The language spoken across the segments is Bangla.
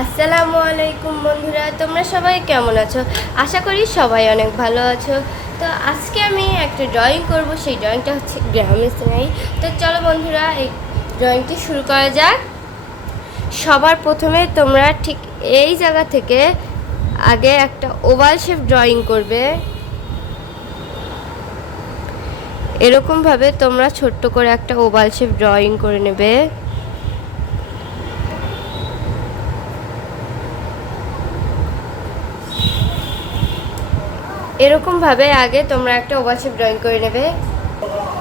আসসালামু আলাইকুম বন্ধুরা, তোমরা সবাই কেমন আছো? আশা করি সবাই অনেক ভালো আছো। তো আজকে আমি একটা ড্রয়িং করব, সেই ড্রয়িংটা হচ্ছে গ্রামের সিনারি। তো চলো বন্ধুরা, এই ড্রয়িংটি শুরু করা যাক। সবার প্রথমে তোমরা ঠিক এই জায়গা থেকে আগে একটা ওভাল শেপ ড্রয়িং করবে। এরকমভাবে তোমরা ছোট্ট করে একটা ওভাল শেপ ড্রয়িং করে নেবে। এরকমভাবে আগে তোমরা একটা ওভাল শেপ ড্রয়িং করে নেবে।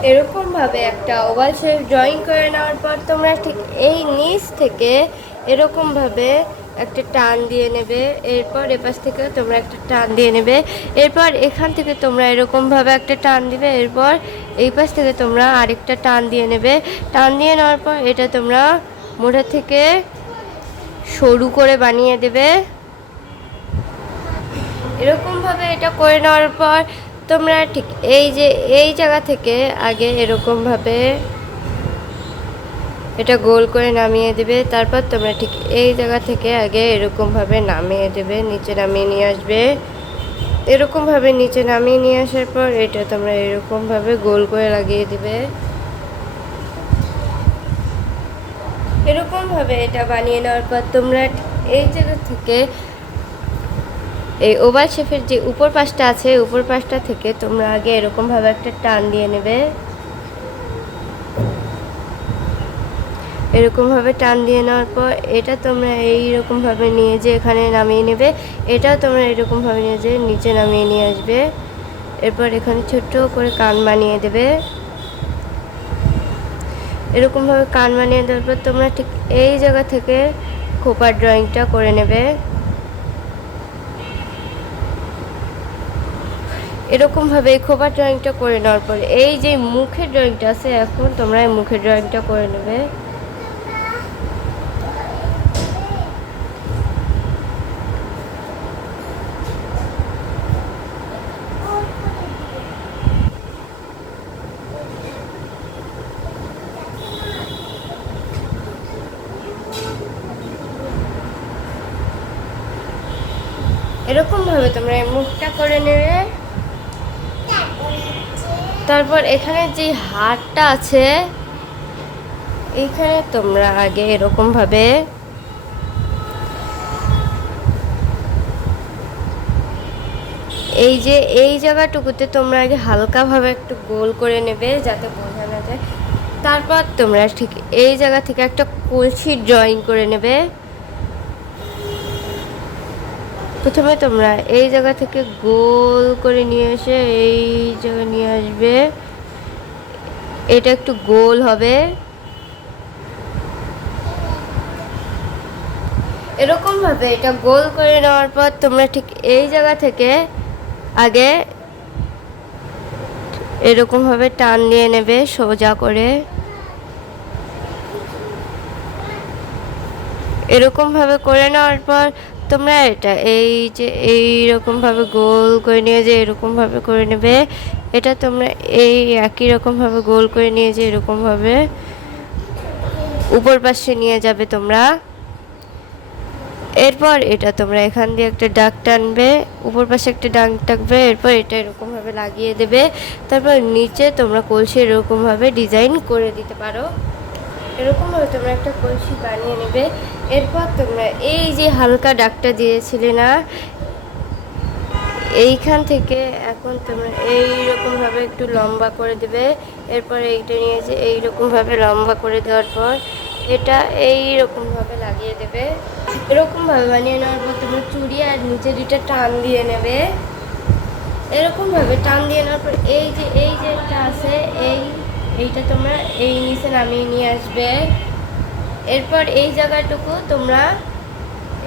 এরকমভাবে একটা ওভাল শেপ ড্রয়িং করে নেওয়ার পর তোমরা ঠিক এই নিচ থেকে এরকমভাবে একটা টান দিয়ে নেবে। এরপর এপাশ থেকে তোমরা একটা টান দিয়ে নেবে। এরপর এখান থেকে তোমরা এরকমভাবে একটা টান দিবে। এরপর এই পাশ থেকে তোমরা আরেকটা টান দিয়ে নেবে। টান দিয়ে নেওয়ার পর এটা তোমরা মোটা থেকে সরু করে বানিয়ে দেবে। এরকমভাবে এটা করে নেওয়ার পর তোমরা ঠিক এই জায়গা থেকে আগে এরকমভাবে এটা গোল করে নামিয়ে দেবে। তারপর তোমরা ঠিক এই জায়গা থেকে আগে এরকমভাবে নামিয়ে দেবে, নিচে নামিয়ে নিয়ে আসবে। এরকমভাবে নিচে নামিয়ে নিয়ে আসার পর এটা তোমরা এরকমভাবে গোল করে লাগিয়ে দেবে। এরকমভাবে এটা বানিয়ে নেওয়ার পর তোমরা এই জায়গা থেকে এই ওভাল শেপের যে উপর পাশটা আছে, উপর পাশটা থেকে তোমরা আগে এরকমভাবে একটা টান দিয়ে নেবে। এরকমভাবে টান দিয়ে নেওয়ার পর এটা তোমরা এইরকমভাবে নিয়ে যে এখানে নামিয়ে নেবে। এটাও তোমরা এরকমভাবে নিয়ে যে নিচে নামিয়ে নিয়ে আসবে। এরপর এখানে ছোট্ট করে কান বানিয়ে দেবে। এরকমভাবে কান বানিয়ে দেওয়ার পর তোমরা ঠিক এই জায়গা থেকে খোপার ড্রয়িংটা করে নেবে। এরকমভাবে এই খোপার ড্রয়িংটা করে নেওয়ার পরে এই যে মুখের ড্রয়িংটা আছে, এখন তোমরা এই মুখের ড্রয়িংটা করে নেবে। এরকমভাবে তোমরা এই মুখটা করে নেবে। তারপর এখানে যে হাড়টা আছে, এইখানে তোমরা আগে এরকমভাবে এই যে এই জায়গাটুকুতে তোমরা আগে হালকাভাবে একটু গোল করে নেবে যাতে বোঝা না যায়। তারপর তোমরা ঠিক এই জায়গা থেকে একটা কলসি ড্রয়িং করে নেবে। প্রথমে তোমরা এই জায়গা থেকে গোল করে নিয়ে এসে এই জায়গায় নিয়ে আসবে। এটা একটু গোল হবে। এরকমভাবে এটা গোল করে নেওয়ার পর তোমরা ঠিক এই জায়গা থেকে আগে এরকমভাবে টান দিয়ে নেবে সোজা করে। এরকমভাবে করে নেওয়ার পর তোমরা এটা এই যে এইরকমভাবে গোল করে নিয়ে যে এরকমভাবে করে নেবে। এটা তোমরা এই একই রকমভাবে গোল করে নিয়ে যে এরকমভাবে উপর পাশে নিয়ে যাবে তোমরা। এরপর এটা তোমরা এখান দিয়ে একটা দাগ টানবে, উপর পাশে একটা দাগ টানবে। এরপর এটা এরকমভাবে লাগিয়ে দেবে। তারপর নিচে তোমরা কলসি এরকমভাবে ডিজাইন করে দিতে পারো। এরকমভাবে তোমরা একটা কলসি বানিয়ে নেবে। এরপর তোমরা এই যে হালকা দাগটা দিয়েছিলে না, এইখান থেকে এখন তোমরা এইরকমভাবে একটু লম্বা করে দেবে। এরপর এইটা নিয়ে যে এইরকমভাবে লম্বা করে দেওয়ার পর এটা এইরকমভাবে লাগিয়ে দেবে। এরকমভাবে বানিয়ে নেওয়ার পর তোমরা চুড়ি আর নিচে দুইটা টান দিয়ে নেবে। এরকমভাবে টান দিয়ে নেওয়ার পর এই যে একটা আছে এইটা তোমরা এই নিচে নামিয়ে নিয়ে আসবে। এরপর এই জায়গাটুকু তোমরা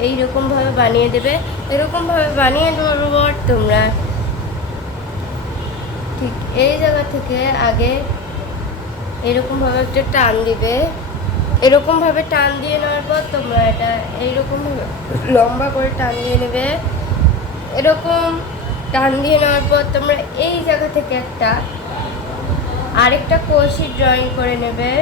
এইরকমভাবে বানিয়ে দেবে। এরকমভাবে বানিয়ে দেওয়ার পর তোমরা ঠিক এই জায়গা থেকে আগে এরকমভাবে একটা টান দিবে। এরকমভাবে টান দিয়ে নেওয়ার পর তোমরা এটা এইরকমভাবে লম্বা করে টান দিয়ে নেবে। এরকম টান দিয়ে নেওয়ার পর তোমরা এই জায়গা থেকে একটা আরেকটা কলসি ড্রয়িং করে নেবে।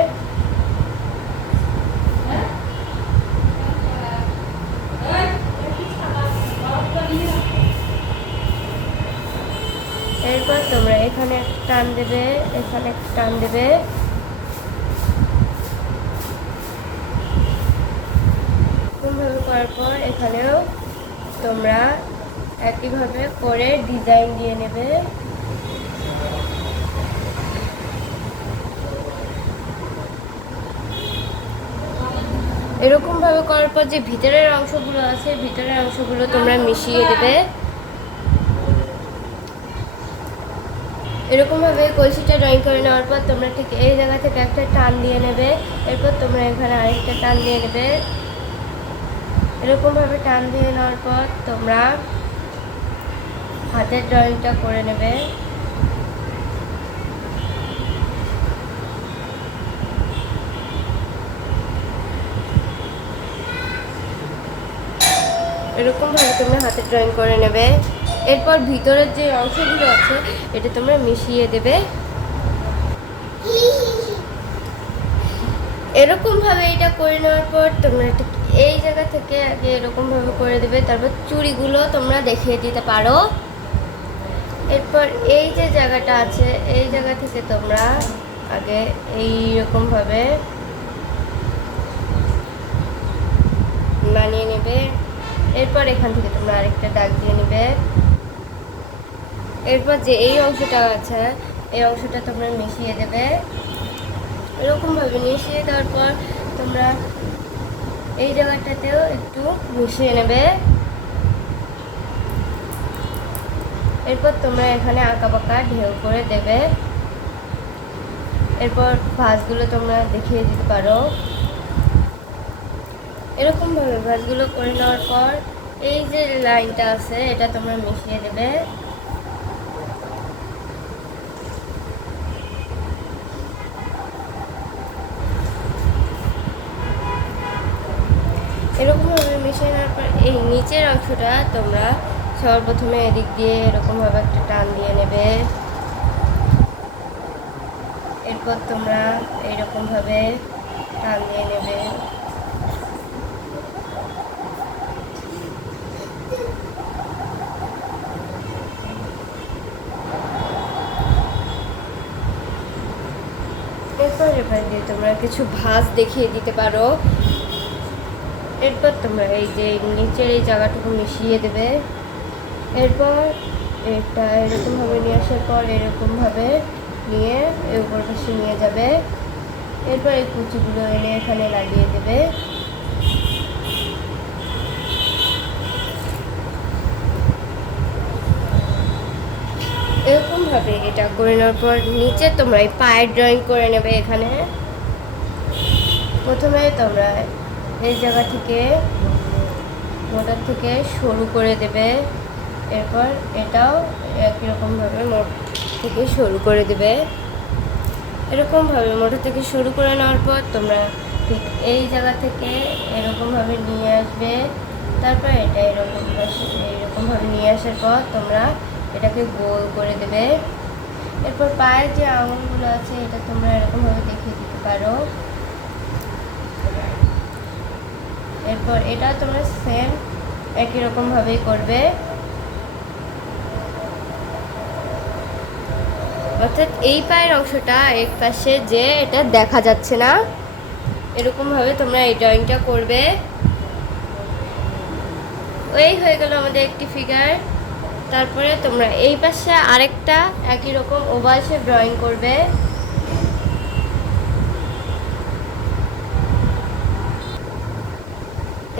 এরপর তোমরা এখানে টান দেবে, এখানে টান দেবে। এরকমভাবে করার পর এখানেও তোমরা একইভাবে করে ডিজাইন দিয়ে নেবে। এরকমভাবে করার পর যে ভিতরের অংশগুলো আছে, ভিতরের অংশগুলো তোমরা মিশিয়ে দেবে। এরকমভাবে কলসিটা ড্রয়িং করে নেওয়ার পর তোমরা ঠিক এই জায়গা থেকে একটা টান দিয়ে নেবে। এরপর তোমরা এখানে আরেকটা টান দিয়ে নেবে। এরকমভাবে টান দিয়ে নেওয়ার পর তোমরা হাতের ড্রয়িংটা করে নেবে। এরকমভাবে তোমরা হাতের ড্রয়িং করে নেবে। এরপর ভিতরের যে অংশগুলো আছে এটা তোমরা মিশিয়ে দেবে। এরকমভাবে এটা করে নেওয়ার পর তোমরা ঠিক এই জায়গা থেকে আগে এরকমভাবে করে দেবে। তারপর চুড়িগুলো তোমরা দেখিয়ে দিতে পারো। এরপর এই যে জায়গাটা আছে এই জায়গা থেকে তোমরা আগে এইরকমভাবে বানিয়ে নেবে। এরপর এখান থেকে তোমরা আরেকটা দাগ দিয়ে নেবে। এরপর যে এই অংশটা আছে এই অংশটা তোমরা মিশিয়ে দেবে। এরকমভাবে মিশিয়ে দেওয়ার পর তোমরা এই জায়গাটাতেও একটু মিশিয়ে নেবে। এরপর তোমরা এখানে আঁকা বাঁকা ঢেউ করে দেবে। এরপর ভাঁজগুলো তোমরা দেখিয়ে দিতে পারো। এরকমভাবে ভাঁজগুলো করে নেওয়ার পর এই যে লাইনটা আছে এটা তোমরা মিশিয়ে দেবে। এরকমভাবে মিশিয়ে নেওয়ার পর এই নিচের অংশটা তোমরা সর্বপ্রথমে এদিক দিয়ে এরকমভাবে একটা টান দিয়ে নেবে। এরপর তোমরা এইরকমভাবে টান দিয়ে নেবে। এরপর এবার দিয়ে তোমরা কিছু ভাঁজ দেখিয়ে দিতে পারো। এরপর তোমরা এই যে নিচের এই জায়গাটুকু মিশিয়ে দেবে। এরপর এটা এরকমভাবে নিয়ে আসার পর এরকমভাবে নিয়ে এই উপর পাশে নিয়ে যাবে। এরপর এই কুচিগুলো এনে এখানে লাগিয়ে দেবে। এরকমভাবে এটা করে নেওয়ার পর নিচে তোমরা এই পায়ের ড্রয়িং করে নেবে। এখানে প্রথমে তোমরা এই জায়গা থেকে মোটা থেকে সরু করে দেবে। এরপর এটাও একই রকমভাবে মোটা থেকে সরু করে দেবে। এরকমভাবে মোটা থেকে সরু করে নেওয়ার পর তোমরা ঠিক এই জায়গা থেকে এরকমভাবে নিয়ে আসবে। তারপর এটা এইরকমভাবে নিয়ে আসার পর তোমরা এটাকে গোল করে দেবে। এরপর পায়ের যে আঙুলগুলো আছে এটা তোমরা এরকমভাবে দেখিয়ে দিতে পারো। এরপর এটা তোমরা সেম একই রকমভাবেই করবে। অর্থাৎ এই পায়ের অংশটা এক পাশে যে এটা দেখা যাচ্ছে না এরকমভাবে তোমরা এই ড্রয়িংটা করবে। ওই হয়ে গেল আমাদের একটি ফিগার। তারপরে তোমরা এই পাশে আরেকটা একই রকম ওভাল শেপ ড্রয়িং করবে।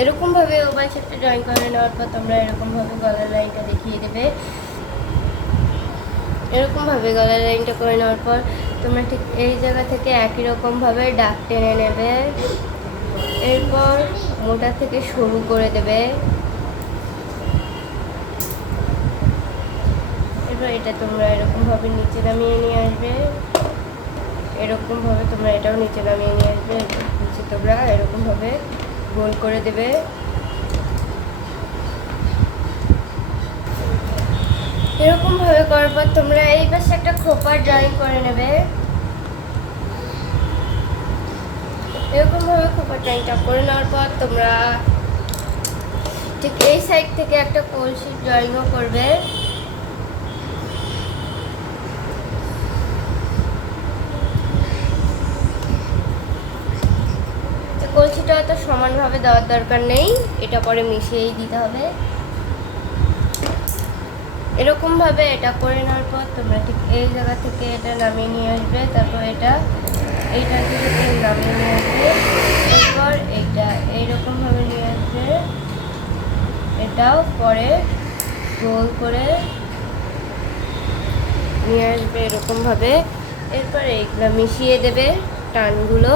এরকমভাবে ওভাল শেপটা ড্রয়িং করে নেওয়ার পর তোমরা এরকমভাবে গলার লাইনটা দেখিয়ে দেবে। এরকমভাবে গলার লাইনটা করে নেওয়ার পর তোমরা ঠিক এই জায়গা থেকে একই রকমভাবে দাগ টেনে নেবে। এরপর মোটা থেকে সরু করে দেবে। এরপর এটা তোমরা এরকমভাবে নিচে নামিয়ে নিয়ে আসবে। এরকমভাবে তোমরা এটাও নিচে নামিয়ে নিয়ে আসবে। নিচে তোমরা এরকমভাবে গোল করে দেবে। এরকমভাবে করার পর তোমরা এই পাশে একটা খোপার ড্রয়িং করে নেবে। এরকমভাবে খোপার ড্রয়িংটা করে নেওয়ার পর তোমরা ঠিক এই সাইড থেকে একটা কলসির ড্রয়িংও করবে। বেশিটা তো সমানভাবে দেওয়ার দরকার নেই, এটা পরে মিশিয়েই দিতে হবে। এরকমভাবে এটা করে নেওয়ার পর তোমরা ঠিক এই জায়গা থেকে এটা নামিয়ে নিয়ে আসবে, তারপর এইটা থেকে নামিয়ে নিয়ে আসবে, এরপর এইটা এইরকমভাবে নিয়ে আসবে, এটাও পরে গোল করে নিয়ে আসবে এরকমভাবে। এরপর এইগুলো মিশিয়ে দেবে টানগুলো।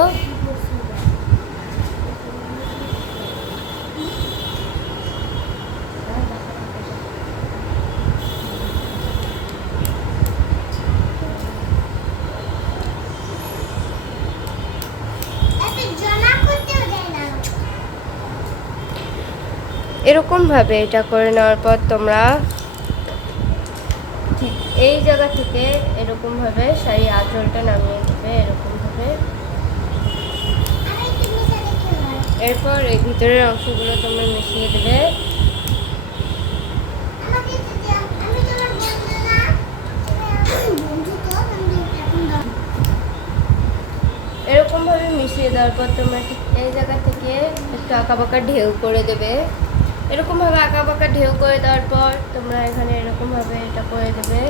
এরকমভাবে এটা করে নেওয়ার পর তোমরা ঠিক এই জায়গা থেকে এরকমভাবে শাড়ির আঁচলটা নামিয়ে দেবে এরকমভাবে। এরপর এই ভিতরের অংশগুলো তোমরা মিশিয়ে দেবে। এরকমভাবে মিশিয়ে দেওয়ার পর তোমরা ঠিক এই জায়গা থেকে একটু আঁকাবাঁকা ঢেউ করে দেবে। এরকমভাবে আঁকাবাঁকা ঢেউ করে দেওয়ার পর তোমরা এখানে এরকমভাবে এটা করে দেবে।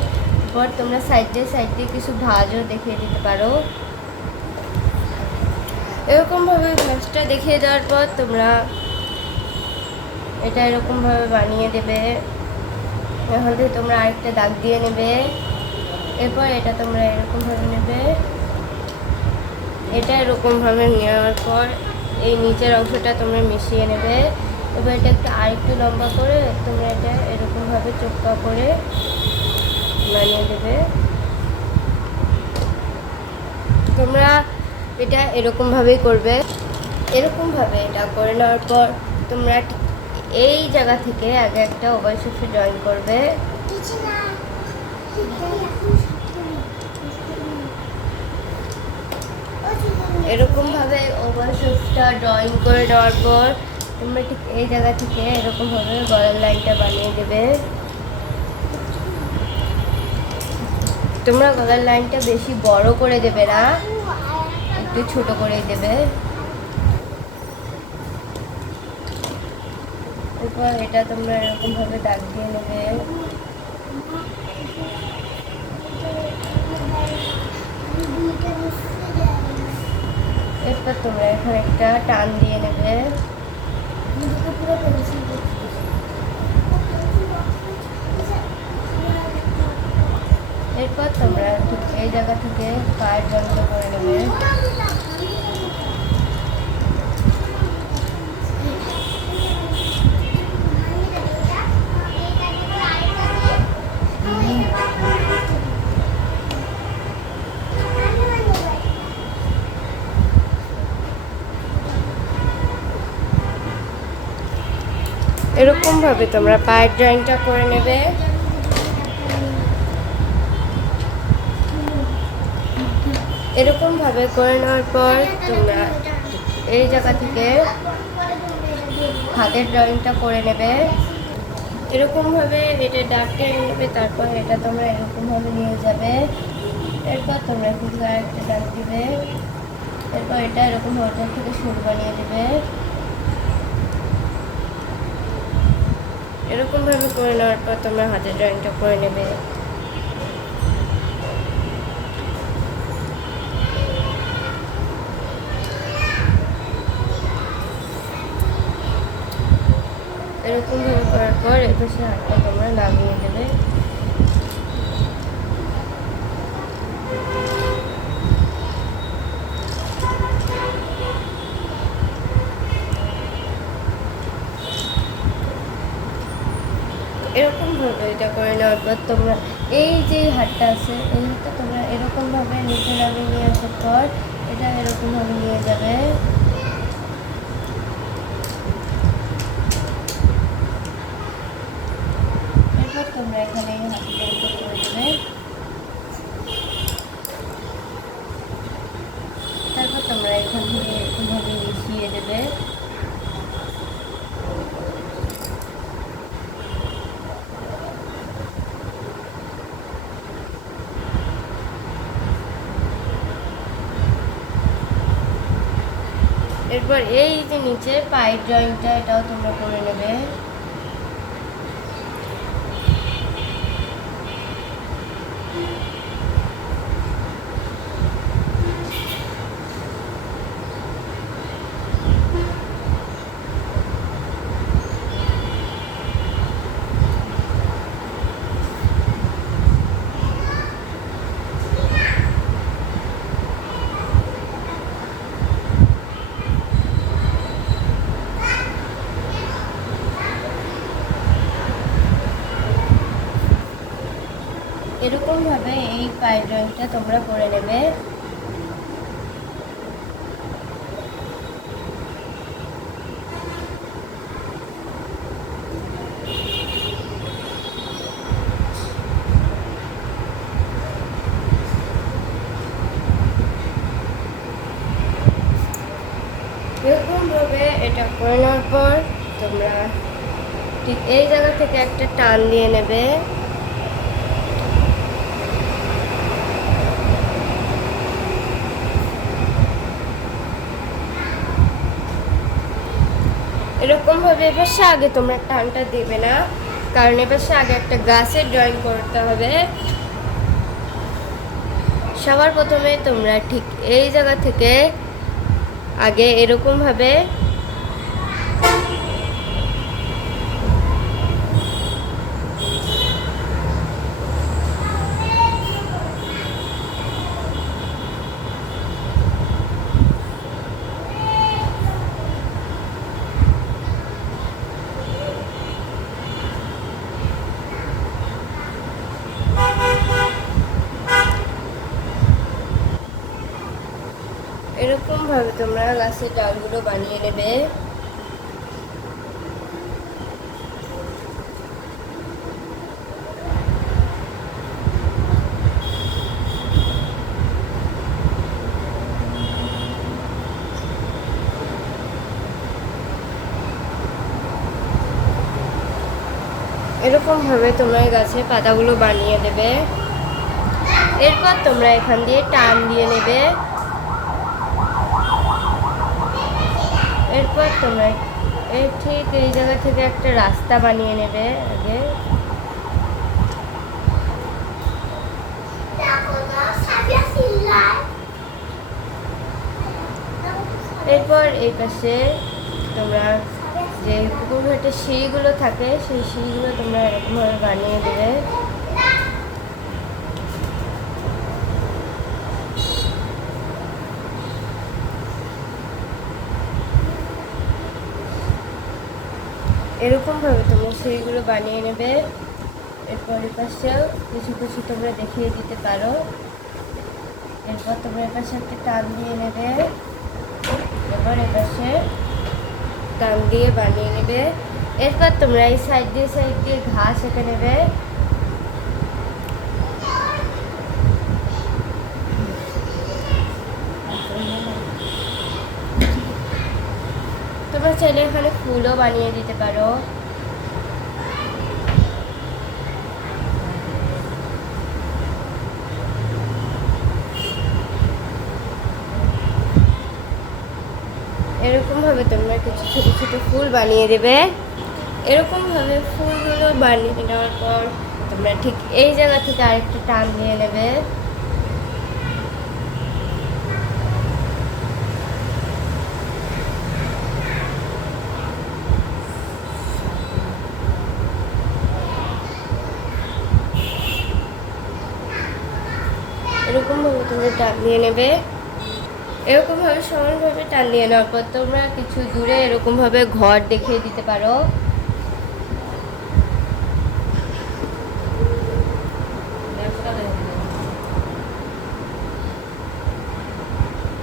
এরপর তোমরা সাইড দিয়ে কিছু ভাঁজও দেখিয়ে দিতে পারো। এরকমভাবে ভাঁজটা দেখিয়ে দেওয়ার পর তোমরা এটা এরকমভাবে বানিয়ে দেবে। এখন থেকে তোমরা আরেকটা দাগ দিয়ে নেবে। এরপর এটা তোমরা এরকমভাবে নেবে। এটা এরকমভাবে নেওয়ার পর এই নিচের অংশটা তোমরা মিশিয়ে নেবে। এবার এটা আরেকটু লম্বা করে তোমরা এটা এরকমভাবে চোখা করে বানিয়ে দেবে। তোমরা এটা এরকমভাবেই করবে। এরকমভাবে এটা করে নেওয়ার পর তোমরা এই জায়গা থেকে আগে একটা ওভাল শেপে ড্রয়িং করবে। এরকমভাবে ওভাল শেপটা ড্রয়িং করে দেওয়ার পর তোমরা ঠিক এই জায়গা থেকে এরকমভাবে গলার লাইনটা বানিয়ে দেবে। তোমরা গলার লাইনটা বেশি বড় করে দেবে না, একটু ছোট করে দেবে। এরপর এটা তোমরা এরকমভাবে দাগ দিয়ে নেবে। এরপর তোমরা এখানে একটা টান দিয়ে নেবে। এরপর তোমরা ঠিক এই জায়গা থেকে পায়ের বন্ধ করে নেবে। এরকমভাবে তোমরা পায়ের ড্রয়িংটা করে নেবে। এরকমভাবে করে নেওয়ার পর তোমরা এই জায়গা থেকে হাতের ড্রয়িংটা করে নেবে। এরকমভাবে এটা দাগ টেনে নেবে। তারপর এটা তোমরা এরকমভাবে নিয়ে যাবে। এরপর তোমরা কিন্তু আরেকটা দাগ দিবে। এরপর এটা এরকম হাতের থেকে শুরু বানিয়ে দেবে। এরকমভাবে করে নেওয়ার পর তোমরা হাতের ড্রয়িংটা করে নেবে। এরকমভাবে করার পর এপাশে হাতটা তোমরা নামিয়ে দেবে। এরকমভাবে এটা করে নেওয়ার পর তোমরা এই যে হাতটা আছে এই হাতটা তোমরা এরকমভাবে নিচে নামিয়ে নিয়ে আসার পর এটা এরকমভাবে নিয়ে যাবে। এরপর তোমরা এখানে হাতে ড্রয়িংটা করে দেবে। তারপর তোমরা এখান থেকে এরকমভাবে মিশিয়ে দেবে। এরপর এই যে নিচের পায়ের জয়েন্টটা এটাও তোমরা করে নেবে। এরকম ভাবে এই পায়ের জয়েন্টটা তোমরা করে নেবে। এরকম ভাবে এটা করে নেওয়ার পর তোমরা ঠিক এই জায়গা থেকে একটা টান দিয়ে নেবে। এরকম ভাবে এবার আগে তোমরা টানটা দেবে না, কারণ এবার আগে একটা গাছের ড্রয়িং করতে হবে। সবার প্রথমে তোমরা ঠিক এই জায়গা থেকে আগে এরকম ভাবে এরকম ভাবে তোমরা গাছের ডালগুলো বানিয়ে নেবে। এরকম ভাবে তোমরা গাছের পাতাগুলো বানিয়ে দেবে। এরপর তোমরা এখান দিয়ে টান দিয়ে নেবে। এরপর তোমরা ঠিক এই জায়গা থেকে একটা রাস্তা বানিয়ে নেবে আগে। এরপর এই পাশে তোমরা যে পুকুর ঘাটে সিঁড়িগুলো থাকে সেই সিঁড়িগুলো তোমরা এরকমভাবে বানিয়ে দেবে। এরকমভাবে তোমরা সিঁড়িগুলো বানিয়ে নেবে। এরপর পাশেও কিছু কিছু তোমরা দেখিয়ে দিতে পারো। এরপর তোমরা এপাশে একটা টান দিয়ে নেবে। এরপর এপাশে টান দিয়ে বানিয়ে নেবে। এরপর তোমরা এই সাইড দিয়ে ঘাস এঁকে নেবে। তোমরা চাইলে এখানে ফুলও বানিয়ে দিতে পারো। এরকমভাবে তোমরা কিছু ছোট ছোট ফুল বানিয়ে দেবে। এরকমভাবে ফুলগুলো বানিয়ে নেওয়ার পর তোমরা ঠিক এই জায়গা থেকে আরেকটা টান দিয়ে নেবে। এরকমভাবে তোমরা টান দিয়ে নেবে। এরকমভাবে সমানভাবে টান দিয়ে নেওয়ার পর তোমরা কিছু দূরে এরকমভাবে ঘর দেখিয়ে দিতে পারো।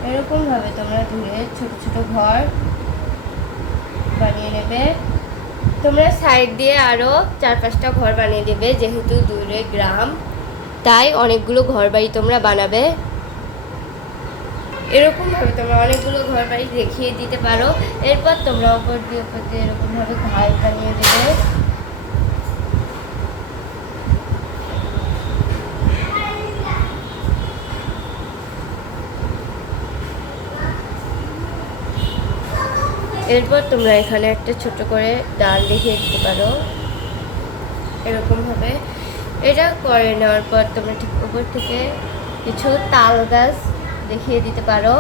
এরকমভাবে তোমরা দূরে ছোট ছোট ঘর বানিয়ে নেবে। তোমরা সাইড দিয়ে আরও 4-5টা ঘর বানিয়ে দেবে, যেহেতু দূরে গ্রাম তাই অনেকগুলো ঘর বাড়ি তোমরা বানাবে। এরকমভাবে তোমরা অনেকগুলো ঘর বাড়ি দেখিয়ে দিতে পারো। এরপর তোমরা ওপর দিয়ে এরকমভাবে ঘাস বানিয়ে দেবে। এরপর তোমরা এখানে একটা ছোট করে ডাল দেখিয়ে দিতে পারো এরকমভাবে। এটা করে নেওয়ার পর তোমরা ঠিক উপর থেকে কিছু তাল গাছ দেখিয়ে দিতে পারো।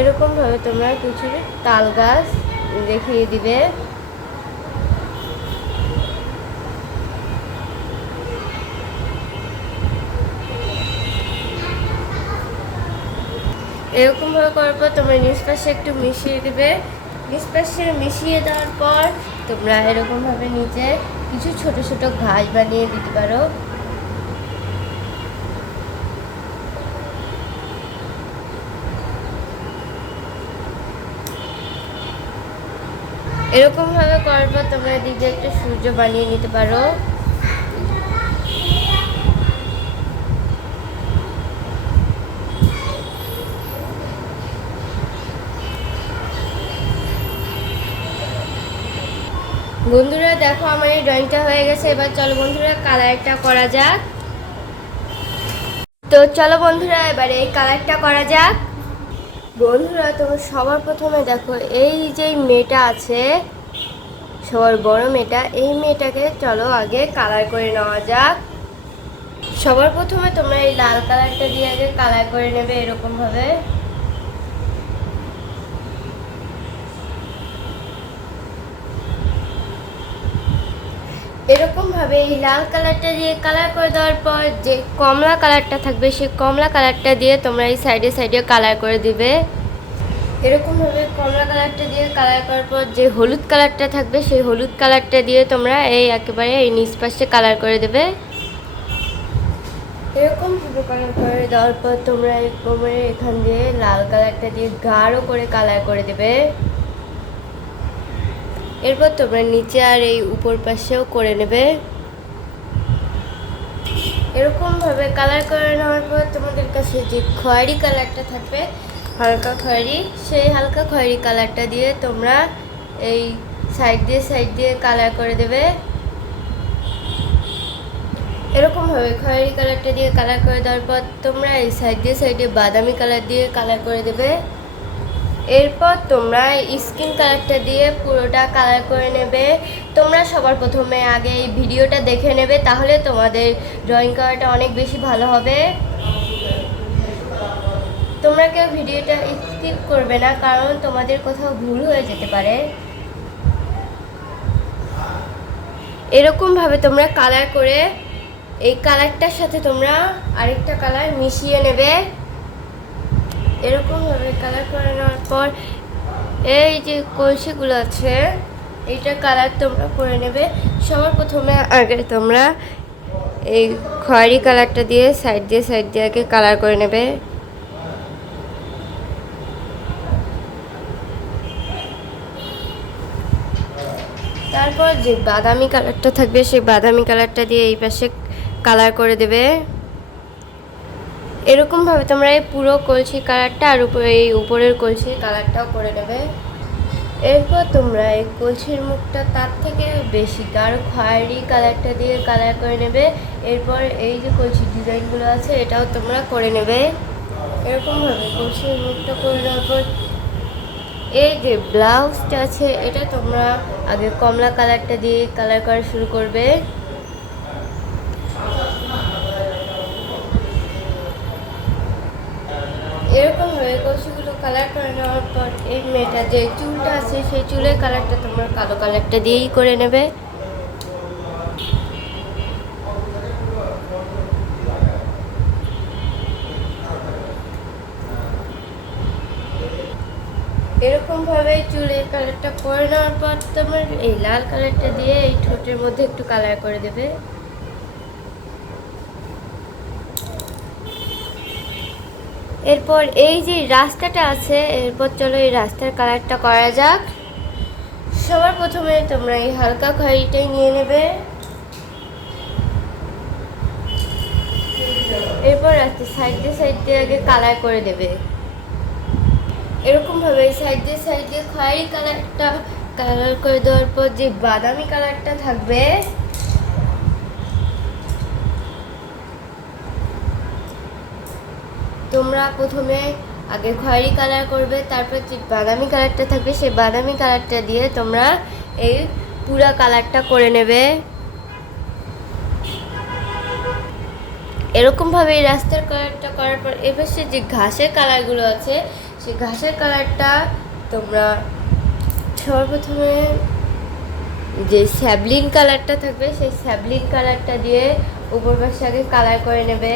এরকমভাবে তোমরা কিছু তাল গাছ দেখিয়ে দিবে। এরকমভাবে করার পর তোমরা নিচ পাশে একটু মিশিয়ে দেবে। নিচ পাশে মিশিয়ে দেওয়ার পর তোমরা এরকমভাবে নিচে কিছু ছোট ছোট ঘাস বানিয়ে দিতে পারো। এরকমভাবে করার পর তোমরা দিকে একটা সূর্য বানিয়ে নিতে পারো। বন্ধুরা দেখো আমার এই ড্রয়িংটা হয়ে গেছে। এবার চলো বন্ধুরা কালারটা করা যাক। তো চলো বন্ধুরা এবার এই কালারটা করা যাক। বন্ধুরা তোমার সবার প্রথমে দেখো এই যে মেয়েটা আছে, সবার বড় মেয়েটা, এই মেয়েটাকে চলো আগে কালার করে নেওয়া যাক। সবার প্রথমে তোমরা এই লাল কালারটা দিয়ে আগে কালার করে নেবে এরকমভাবে। এরকমভাবে এই লাল কালারটা দিয়ে কালার করে দেওয়ার পর যে কমলা কালারটা থাকবে সেই কমলা কালারটা দিয়ে তোমরা এই সাইডে সাইডে কালার করে দিবে। এরকমভাবে কমলা কালারটা দিয়ে কালার করার পর যে হলুদ কালারটা থাকবে সেই হলুদ কালারটা দিয়ে তোমরা এই একেবারে এই নিচ পাশে কালার করে দেবে। এরকমভাবে কালার করে দেওয়ার পর তোমরা একেবারে এখান দিয়ে লাল কালারটা দিয়ে গাঢ় করে কালার করে দেবে। এরপর তোমরা নিচে আর এই উপর পাশেও করে নেবে। এরকমভাবে কালার করে নেওয়ার পর তোমাদের কাছে যে খয়েরি কালারটা থাকবে হালকা খয়েরি, সেই হালকা খয়েরি কালারটা দিয়ে তোমরা এই সাইড দিয়ে কালার করে দেবে। এরকমভাবে খয়েরি কালারটা দিয়ে কালার করে দেওয়ার পর তোমরা এই সাইডে বাদামি কালার দিয়ে কালার করে দেবে। এরপর তোমরা স্কিন কালারটা দিয়ে পুরোটা কালার করে নেবে। তোমরা সবার প্রথমে আগে এই ভিডিওটা দেখে নেবে, তাহলে তোমাদের ড্রয়িং করাটা অনেক বেশি ভালো হবে। তোমরা কেউ ভিডিওটা স্কিপ করবে না, কারণ তোমাদের কোথাও ভুল হয়ে যেতে পারে। এরকমভাবে তোমরা কালার করে এই কালারটার সাথে তোমরা আরেকটা কালার মিশিয়ে নেবে। এরকমভাবে কালার করে নেওয়ার পর এই যে কলসিগুলো আছে এইটা কালার তোমরা করে নেবে। সবার প্রথমে আগে তোমরা এই খয়েরি কালারটা দিয়ে সাইড দিয়ে আগে কালার করে নেবে। তারপর যে বাদামি কালারটা থাকবে সেই বাদামি কালারটা দিয়ে এই পাশে কালার করে দেবে। এরকমভাবে তোমরা এই পুরো কলসি কালারটা আর এই উপরের কলসির কালারটাও করে নেবে। এরপর তোমরা এই কলসির মুখটা তার থেকে বেশি গাঢ় খয়েরি কালারটা দিয়ে কালার করে নেবে। এরপর এই যে কলসির ডিজাইনগুলো আছে এটাও তোমরা করে নেবে। এরকমভাবে কলসির মুখটা করে নেওয়ার পর এই যে ব্লাউজটা আছে এটা তোমরা আগে কমলা কালারটা দিয়ে কালার করা শুরু করবে। এরকমভাবে কলসিগুলো কালার করে নেওয়ার পর এই মেয়েটা যে চুলটা আছে সেই চুলের কালারটা তোমরা কালো কালারটা দিয়েই করে নেবে। এরকমভাবে চুলের কালারটা করে নেওয়ার পর তোমার এই লাল কালারটা দিয়ে এই ঠোঁটের মধ্যে একটু কালার করে দেবে। এরপর এই যে রাস্তাটা আছে এরপর চলো এই রাস্তার কালারটা করা যাক। সবার প্রথমে তোমরা এই হালকা খয়েরিটাই নিয়ে নেবে। এরপর রাস্তার সাইড দিয়ে আগে কালার করে দেবে। এরকমভাবে সাইড দিয়ে খয়েরি কালারটা কালার করে দেওয়ার পর যে বাদামি কালারটা থাকবে তোমরা প্রথমে আগে খয়েরি কালার করবে, তারপর যে বাদামি কালারটা থাকবে সেই বাদামি কালারটা দিয়ে তোমরা এই পুরা কালারটা করে নেবে। এরকমভাবে এই রাস্তার কালারটা করার পর এবার যে ঘাসের কালারগুলো আছে সেই ঘাসের কালারটা তোমরা সর্বপ্রথমে যে স্যাবলিন কালারটা থাকবে সেই স্যাবলিন কালারটা দিয়ে উপর পাশে আগে কালার করে নেবে।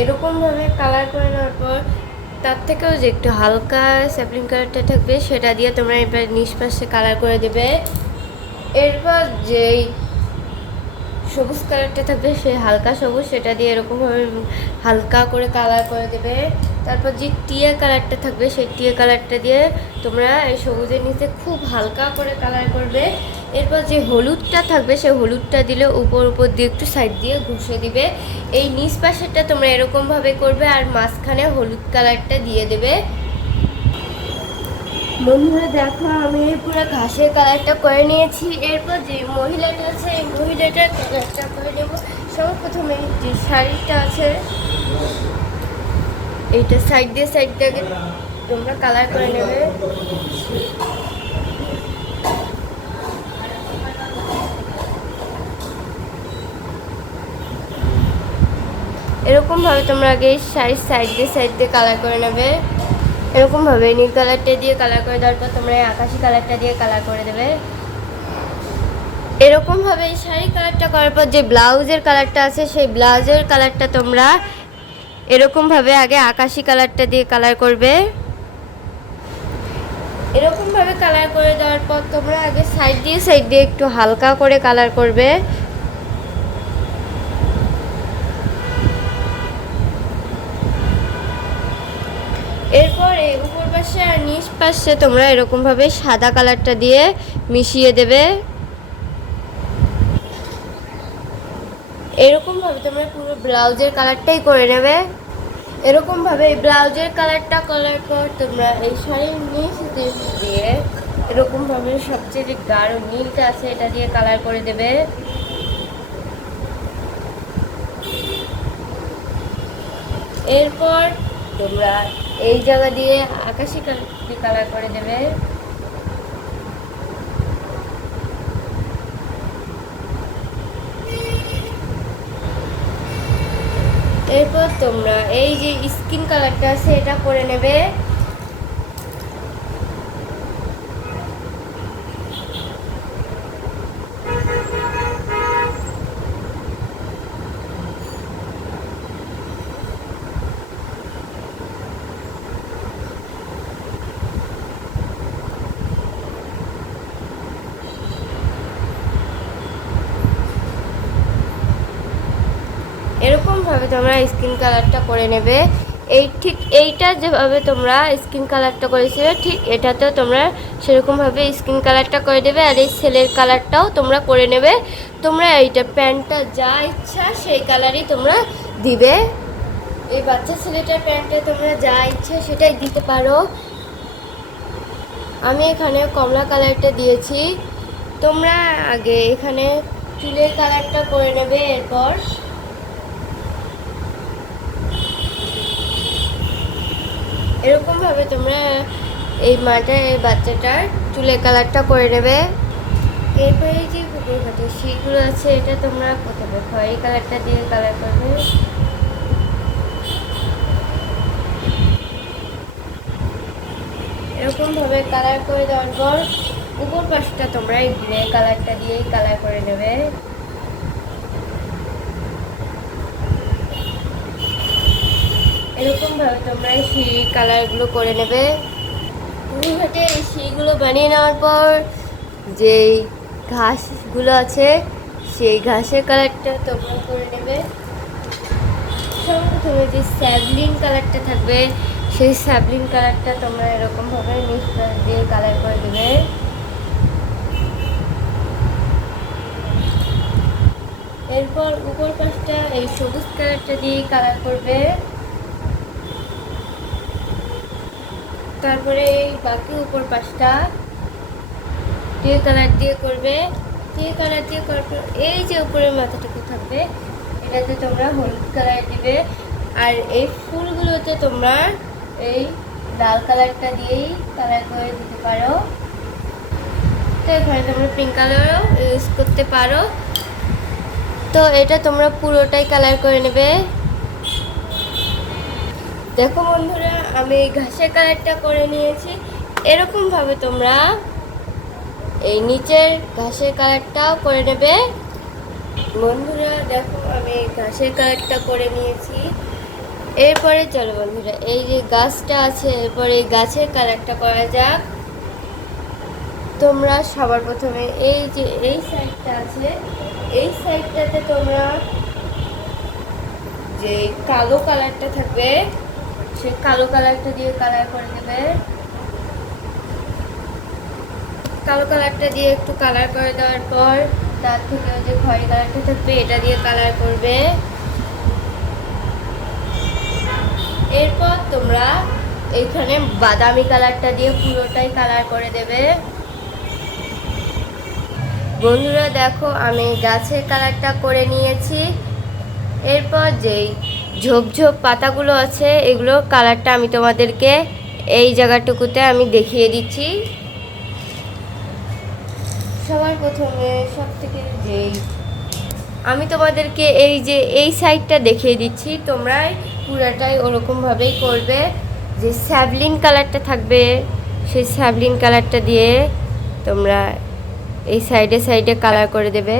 এরকমভাবে কালার করে নেওয়ার পর তার থেকেও যে একটু হালকা স্যাপলিং কালারটা থাকবে সেটা দিয়ে তোমরা এবার নিষ্পাশে কালার করে দেবে। এরপর যেই সবুজ কালারটা থাকবে সেই হালকা সবুজ সেটা দিয়ে এরকমভাবে হালকা করে কালার করে দেবে। তারপর যে টিয়া কালারটা থাকবে সেই টিয়া কালারটা দিয়ে তোমরা এই সবুজের নিচে খুব হালকা করে কালার করবে। এরপর যে হলুদটা থাকবে সেই হলুদটা দিলে উপর দিয়ে একটু সাইড দিয়ে ঘষে দিবে। এই নিচ পাশেরটা তোমরা এরকমভাবে করবে আর মাঝখানে হলুদ কালারটা দিয়ে দেবে। বন্ধুরা দেখো আমি পুরো ঘাসের কালারটা করে নিয়েছি। এরপর যে মহিলাটা আছে এই মহিলাটার কালারটা করে নেব। সর্বপ্রথমে যে শাড়িটা আছে এইটা সাইড দিয়ে তোমরা কালার করে নেবে। এরকমভাবে তোমরা আগে শাড়ির সাইড দিয়ে কালার করে নেবে। এরকমভাবে নীল কালারটা দিয়ে কালার করে দেওয়ার পর তোমরা এই আকাশি কালারটা দিয়ে কালার করে দেবে। এরকমভাবে এই শাড়ি কালারটা করার পর যে ব্লাউজের কালারটা আছে সেই ব্লাউজের কালারটা তোমরা এরকমভাবে আগে আকাশি কালারটা দিয়ে কালার করবে। এরকমভাবে কালার করে দেওয়ার পর তোমরা আগে সাইড দিয়ে একটু হালকা করে কালার করবে। এরপর এই উপর পাশে আর নিচ পাশে তোমরা এরকমভাবে সাদা কালারটা দিয়ে মিশিয়ে দেবে। এরকমভাবে তোমরা পুরো ব্লাউজের কালারটাই করে নেবে। এরকমভাবে এই ব্লাউজের কালারটা করার পর তোমরা এই শাড়ির নিচ দিয়ে এরকমভাবে সবচেয়ে যে গাঢ় নীলটা আছে এটা দিয়ে কালার করে দেবে। এরপর তোমরা এই জায়গা দিয়ে আকাশি কালার করে দেবে। এরপর তোমরা এই যে স্কিন কালারটা আছে এটা করে নেবে। এরকমভাবে তোমরা স্কিন কালারটা করে নেবে। ঠিক এইটা যেভাবে তোমরা স্কিন কালারটা করেছিলে ঠিক এটাতেও তোমরা সেরকমভাবে স্কিন কালারটা করে দেবে। আর এই সেলের কালারটাও তোমরা করে নেবে। তোমরা এইটা প্যান্টটা যা ইচ্ছা সেই কালারই তোমরা দিবে। এই বাচ্চা ছেলেটার প্যান্টে তোমরা যা ইচ্ছা সেটাই দিতে পারো। আমি এখানে কমলা কালারটা দিয়েছি। তোমরা আগে এখানে চুলের কালারটা করে নেবে। এরপর এরকমভাবে তোমরা এই বাচ্চাটার চুলের কালারটা করে নেবে। এরপরে যে বুকের কাটে সেইগুলো আছে এটা তোমরা প্রথমে খয়েরি কালারটা দিয়ে কালার করবে। এরকমভাবে কালার করে দেওয়ার পর উপর পাশটা তোমরা এই গ্রে কালারটা দিয়েই কালার করে নেবে। এরকমভাবে তোমরা এই সিঁড়ির কালারগুলো করে নেবে। ঘাটে এই সিঁড়িগুলো বানিয়ে নেওয়ার পর যেই ঘাসগুলো আছে সেই ঘাসের কালারটা তোমরা করে নেবে। সর্বপ্রথমে যে স্যাবলিন কালারটা থাকবে সেই স্যাবলিন কালারটা তোমরা এরকমভাবে মিক্স দিয়ে কালার করে দেবে। এরপর উপর পাশটা এই সবুজ কালারটা দিয়ে কালার করবে। তারপরে এই বাকি উপর পাশটা টিয়ে কালার দিয়ে করবে। টিয়ে কালার দিয়ে করার পর এই যে উপরের মাথাটুকু থাকবে এটাতে তোমরা হলুদ কালার দিবে। আর এই ফুলগুলোতে তোমরা এই লাল কালারটা দিয়েই কালার করে দিতে পারো। তো এখানে তোমরা পিঙ্ক কালারও ইউজ করতে পারো। তো এটা তোমরা পুরোটাই কালার করে নেবে। দেখো বন্ধুরা, আমি ঘাসের কালারটা করে নিয়েছি। এরকমভাবে তোমরা এই নিচের ঘাসের কালারটাও করে নেবে। বন্ধুরা দেখো, আমি ঘাসের কালারটা করে নিয়েছি। এরপরে চলো বন্ধুরা, এই যে গাছটা আছে এরপরে এই গাছের কালারটা করা যাক। তোমরা সবার প্রথমে এই যে এই সাইডটা আছে এই সাইডটাতে তোমরা যে কালো কালারটা থাকবে সেই কালো কালারটা দিয়ে কালার করে দেবে। কালো কালারটা দিয়ে একটু কালার করে দেওয়ার পর তার থেকে যে খয়েরি কালারটা থাকবে এটা দিয়ে কালার করবে। এরপর তোমরা এইখানে বাদামি কালারটা দিয়ে পুরোটাই কালার করে দেবে। বন্ধুরা দেখো, আমি গাছের কালারটা করে নিয়েছি। এরপর যেই ঝোপঝোপ পাতাগুলো আছে এগুলো কালারটা আমি তোমাদেরকে এই জায়গাটুকুতে আমি দেখিয়ে দিচ্ছি। সবার প্রথমে সব থেকে যেই আমি তোমাদেরকে এই যে এই সাইডটা দেখিয়ে দিচ্ছি, তোমরা পুরাটাই ওরকমভাবেই করবে। যে স্যাভলিন কালারটা থাকবে সেই স্যাভলিন কালারটা দিয়ে তোমরা এই সাইডে সাইডে কালার করে দেবে।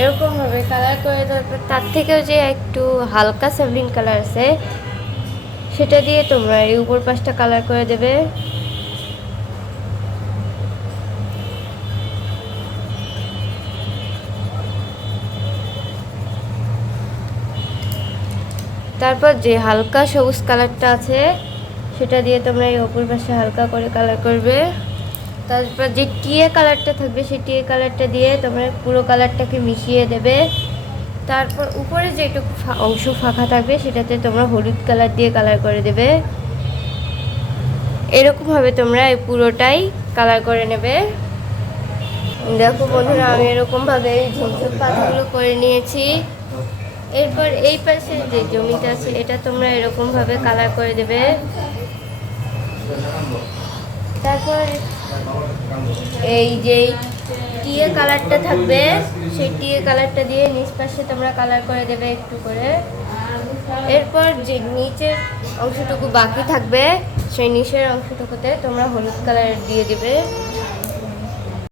এরকমভাবে কালার করে দেওয়ার পর তার থেকেও যে একটু হালকা স্যাভলিন কালার আছে সেটা দিয়ে তোমরা এই উপর পাশটা কালার করে দেবে। তারপর যে হালকা সবুজ কালারটা আছে সেটা দিয়ে তোমরা এই উপর পাশে হালকা করে কালার করবে। তারপর যে টিয়ে কালারটা থাকবে সেই টিয়ে কালারটা দিয়ে তোমরা পুরো কালারটাকে মিশিয়ে দেবে। তারপর উপরে যেটুকু অংশ ফাঁকা থাকবে সেটাতে তোমরা হলুদ কালার দিয়ে কালার করে দেবে। এরকমভাবে তোমরা এই পুরোটাই কালার করে নেবে। দেখো বন্ধুরা, আমি এরকমভাবে ঝোপঝোপ পাতাগুলো করে নিয়েছি। এরপর এই পাশে যে জমিটা আছে এটা তোমরা এরকমভাবে কালার করে দেবে। তারপর এই যে টিয়ে কালারটা থাকবে সেই টিয়ে কালারটা দিয়ে নিচ পাশে তোমরা কালার করে দেবে একটু করে। এরপর যে নিচের অংশটুকু বাকি থাকবে সেই নিচের অংশটুকুতে তোমরা হলুদ কালার দিয়ে দেবে।